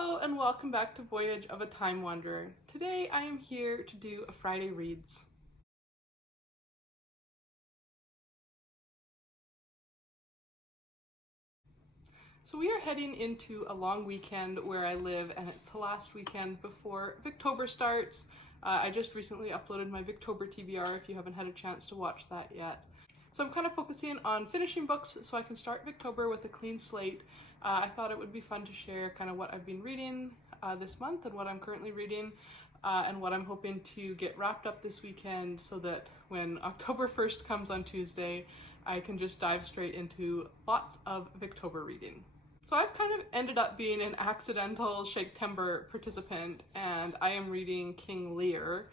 Hello and welcome back to Voyage of a Time Wanderer. Today I am here to do a Friday Reads. So we are heading into a long weekend where I live, and it's the last weekend before Victober starts. I just recently uploaded my Victober TBR if you haven't had a chance to watch that yet. So I'm kind of focusing on finishing books so I can start Victober with a clean slate. I thought it would be fun to share kind of what I've been reading this month and what I'm currently reading and what I'm hoping to get wrapped up this weekend so that when October 1st comes on Tuesday, I can just dive straight into lots of Victober reading. So I've kind of ended up being an accidental Shakespeare participant, and I am reading King Lear,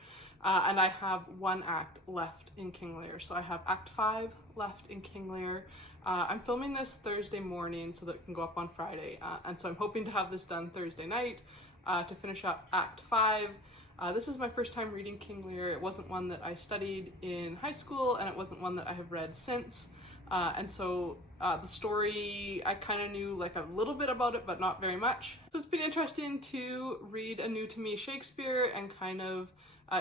and I have one act left in King Lear. So I have Act 5 left in King Lear. I'm filming this Thursday morning so that it can go up on Friday, and so I'm hoping to have this done Thursday night to finish up Act 5. This is my first time reading King Lear. It wasn't one that I studied in high school, and it wasn't one that I have read since. And so the story, I kind of knew like a little bit about it, but not very much. So it's been interesting to read a new to me Shakespeare and kind of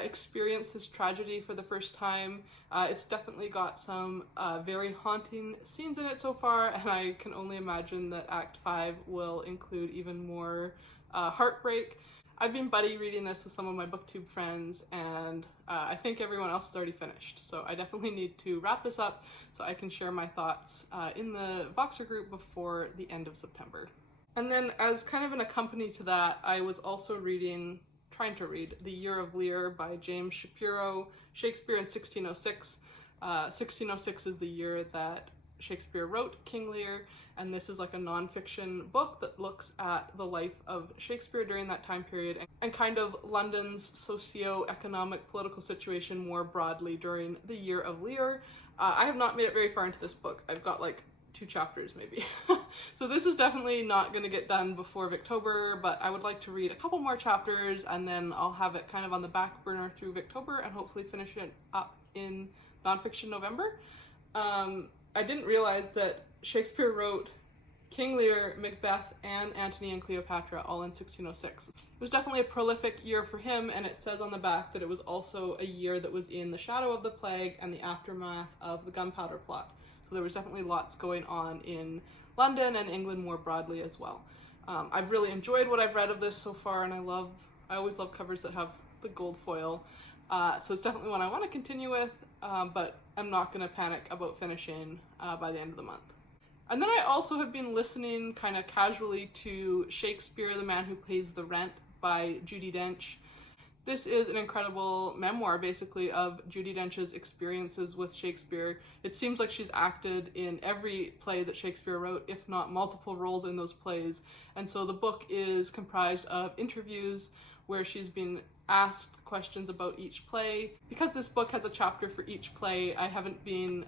experience this tragedy for the first time. It's definitely got some very haunting scenes in it so far, and I can only imagine that Act 5 will include even more heartbreak. I've been buddy reading this with some of my Booktube friends, and I think everyone else has already finished. So I definitely need to wrap this up so I can share my thoughts in the Voxer group before the end of September. And then as kind of an accompany to that, I was also trying to read The Year of Lear by James Shapiro, Shakespeare in 1606. 1606 is the year that Shakespeare wrote King Lear, and this is like a non-fiction book that looks at the life of Shakespeare during that time period and kind of London's socio-economic political situation more broadly during the Year of Lear. I have not made it very far into this book. I've got like 2 chapters maybe. So this is definitely not going to get done before Victober, but I would like to read a couple more chapters and then I'll have it kind of on the back burner through Victober and hopefully finish it up in nonfiction November. I didn't realize that Shakespeare wrote King Lear, Macbeth, and Antony and Cleopatra all in 1606. It was definitely a prolific year for him, and it says on the back that it was also a year that was in the shadow of the plague and the aftermath of the gunpowder plot. So there was definitely lots going on in London and England more broadly as well. I've really enjoyed what I've read of this so far, and I always love covers that have the gold foil. So it's definitely one I want to continue with, but I'm not going to panic about finishing by the end of the month. And then I also have been listening kind of casually to Shakespeare, the Man Who Pays the Rent by Judi Dench. This is an incredible memoir, basically, of Judi Dench's experiences with Shakespeare. It seems like she's acted in every play that Shakespeare wrote, if not multiple roles in those plays. And so the book is comprised of interviews where she's been asked questions about each play. Because this book has a chapter for each play, I haven't been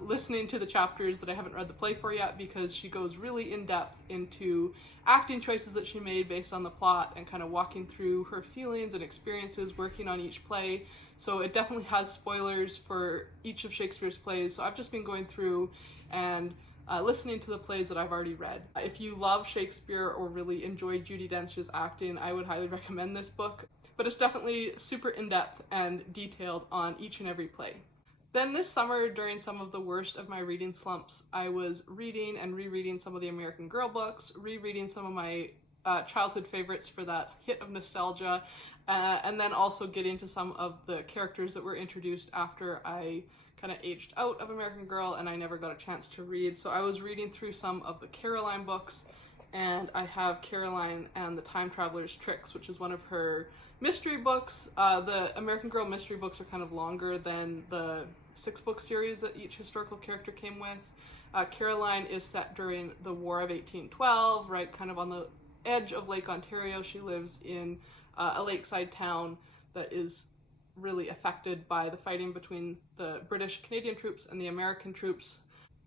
listening to the chapters that I haven't read the play for yet, because she goes really in depth into acting choices that she made based on the plot and kind of walking through her feelings and experiences working on each play. So it definitely has spoilers for each of Shakespeare's plays. So I've just been going through and listening to the plays that I've already read. If you love Shakespeare or really enjoy Judi Dench's acting, I would highly recommend this book. But it's definitely super in-depth and detailed on each and every play. Then this summer, during some of the worst of my reading slumps, I was reading and rereading some of the American Girl books, rereading some of my childhood favorites for that hit of nostalgia, and then also getting to some of the characters that were introduced after I kind of aged out of American Girl and I never got a chance to read. So I was reading through some of the Caroline books, and I have Caroline and the Time Traveler's Tricks, which is one of her mystery books. The American Girl mystery books are kind of longer than the 6-book series that each historical character came with. Caroline is set during the War of 1812, right kind of on the edge of Lake Ontario. She lives in a lakeside town that is really affected by the fighting between the British Canadian troops and the American troops.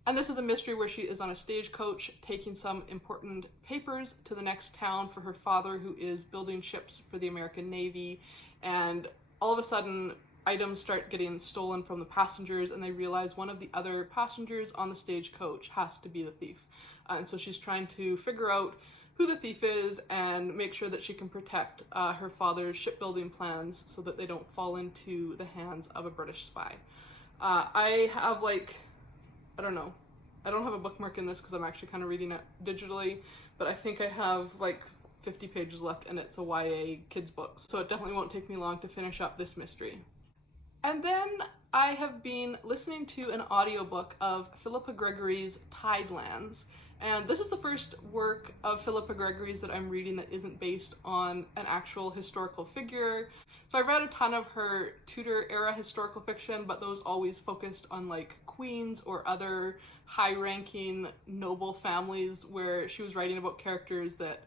And this is a mystery where she is on a stagecoach taking some important papers to the next town for her father, who is building ships for the American Navy. And all of a sudden, items start getting stolen from the passengers, and they realize one of the other passengers on the stagecoach has to be the thief. And so she's trying to figure out who the thief is and make sure that she can protect her father's shipbuilding plans so that they don't fall into the hands of a British spy. I have I don't know, I don't have a bookmark in this because I'm actually kind of reading it digitally, but I think I have 50 pages left, and it's a YA kids book, so it definitely won't take me long to finish up this mystery. And then I have been listening to an audiobook of Philippa Gregory's Tidelands, and this is the first work of Philippa Gregory's that I'm reading that isn't based on an actual historical figure. So I read a ton of her Tudor era historical fiction, but those always focused on queens or other high-ranking noble families where she was writing about characters that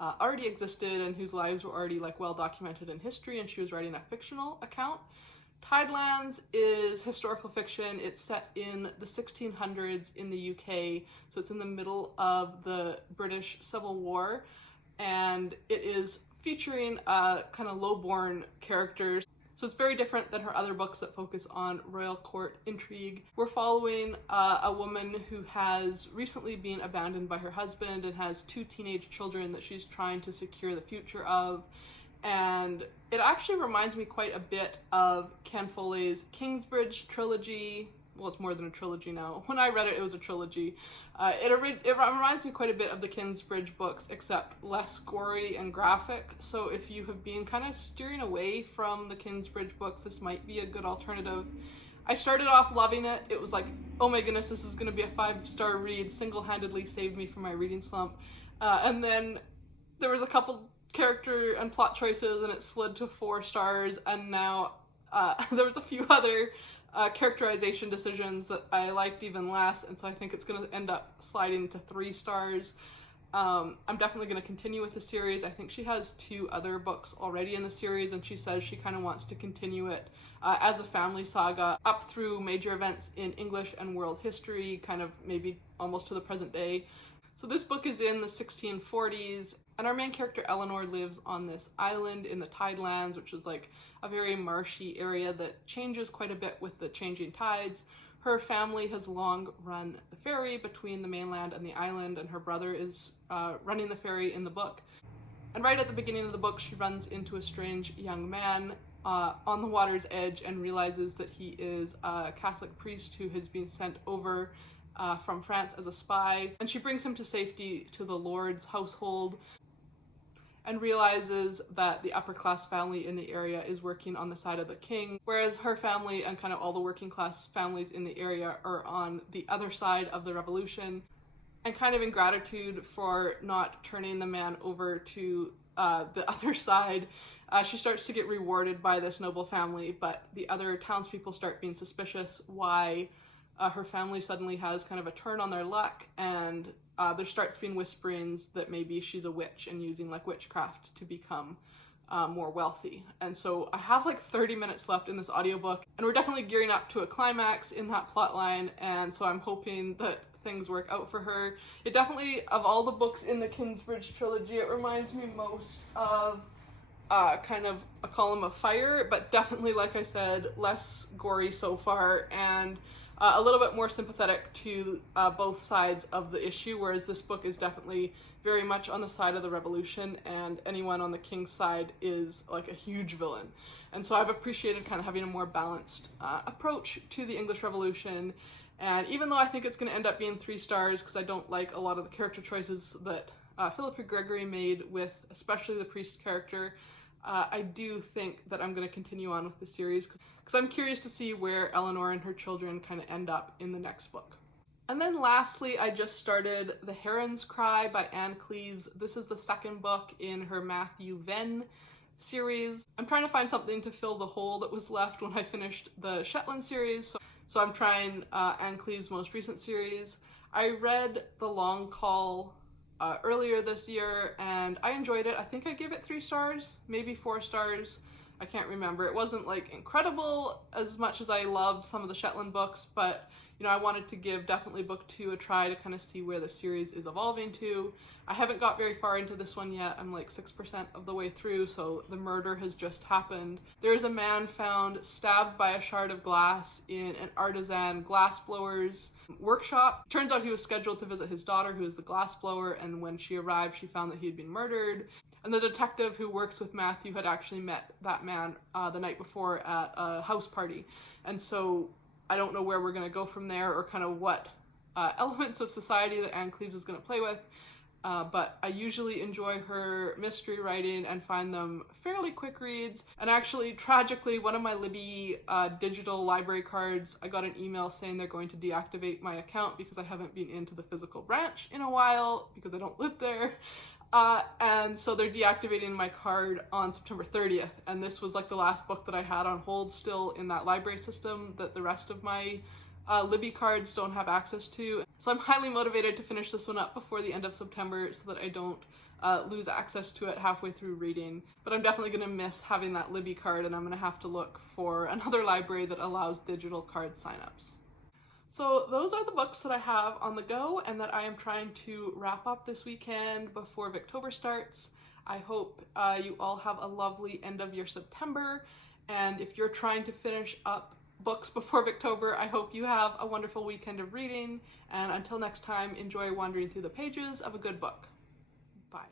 already existed and whose lives were already well documented in history, and she was writing a fictional account. Tidelands is historical fiction. It's set in the 1600s in the UK, so it's in the middle of the British Civil War, and it is featuring kind of low-born characters. So it's very different than her other books that focus on royal court intrigue. We're following a woman who has recently been abandoned by her husband and has 2 teenage children that she's trying to secure the future of. And it actually reminds me quite a bit of Ken Foley's Kingsbridge trilogy. Well, it's more than a trilogy now. When I read it, it was a trilogy. It reminds me quite a bit of the Kingsbridge books, except less gory and graphic. So if you have been kind of steering away from the Kingsbridge books, this might be a good alternative. I started off loving it. It was oh my goodness, this is going to be a 5-star read. Single-handedly saved me from my reading slump. And then there was a couple character and plot choices, and it slid to 4 stars, and now there was a few other characterization decisions that I liked even less, and so I think it's going to end up sliding to 3 stars. I'm definitely going to continue with the series. I think she has 2 other books already in the series, and she says she kind of wants to continue it as a family saga up through major events in English and world history, kind of maybe almost to the present day. So this book is in the 1640s, and our main character Eleanor lives on this island in the Tidelands, which is a very marshy area that changes quite a bit with the changing tides. Her family has long run the ferry between the mainland and the island, and her brother is running the ferry in the book. And right at the beginning of the book, she runs into a strange young man on the water's edge and realizes that he is a Catholic priest who has been sent over from France as a spy, and she brings him to safety to the Lord's household and realizes that the upper class family in the area is working on the side of the king, whereas her family and kind of all the working class families in the area are on the other side of the revolution. And kind of in gratitude for not turning the man over to the other side, she starts to get rewarded by this noble family, but the other townspeople start being suspicious why her family suddenly has kind of a turn on their luck, and there starts being whisperings that maybe she's a witch and using witchcraft to become more wealthy. And so I have 30 minutes left in this audiobook, and we're definitely gearing up to a climax in that plot line, and so I'm hoping that things work out for her. It definitely, of all the books in the Kingsbridge trilogy, it reminds me most of kind of A Column of Fire, but definitely, like I said, less gory so far, and a little bit more sympathetic to both sides of the issue, whereas this book is definitely very much on the side of the revolution, and anyone on the king's side is a huge villain. And so I've appreciated kind of having a more balanced approach to the English Revolution, and even though I think it's going to end up being 3 stars because I don't like a lot of the character choices that Philippa Gregory made with especially the priest character, I do think that I'm going to continue on with the series because I'm curious to see where Eleanor and her children kind of end up in the next book. And then lastly, I just started The Heron's Cry by Ann Cleeves. This is the 2nd book in her Matthew Venn series. I'm trying to find something to fill the hole that was left when I finished the Shetland series, so I'm trying Ann Cleeves' most recent series. I read The Long Call earlier this year, and I enjoyed it. I think I gave it 3 stars, maybe 4 stars. I can't remember. It wasn't incredible as much as I loved some of the Shetland books, but you know, I wanted to give definitely book 2 a try to kind of see where the series is evolving to. I haven't got very far into this one yet. I'm like 6% of the way through, so the murder has just happened. There is a man found stabbed by a shard of glass in an artisan glassblower's workshop. Turns out he was scheduled to visit his daughter, who is the glassblower, and when she arrived, she found that he had been murdered. And the detective who works with Matthew had actually met that man the night before at a house party. And so I don't know where we're going to go from there, or kind of what elements of society that Ann Cleeves is going to play with. But I usually enjoy her mystery writing and find them fairly quick reads. And actually, tragically, one of my Libby digital library cards, I got an email saying they're going to deactivate my account because I haven't been into the physical branch in a while because I don't live there. And so they're deactivating my card on September 30th. And this was like the last book that I had on hold still in that library system that the rest of my Libby cards don't have access to. So I'm highly motivated to finish this one up before the end of September so that I don't lose access to it halfway through reading. But I'm definitely going to miss having that Libby card, and I'm going to have to look for another library that allows digital card signups. So those are the books that I have on the go and that I am trying to wrap up this weekend before Victober starts. I hope you all have a lovely end of your September, and if you're trying to finish up books before Victober, I hope you have a wonderful weekend of reading, and until next time, enjoy wandering through the pages of a good book. Bye.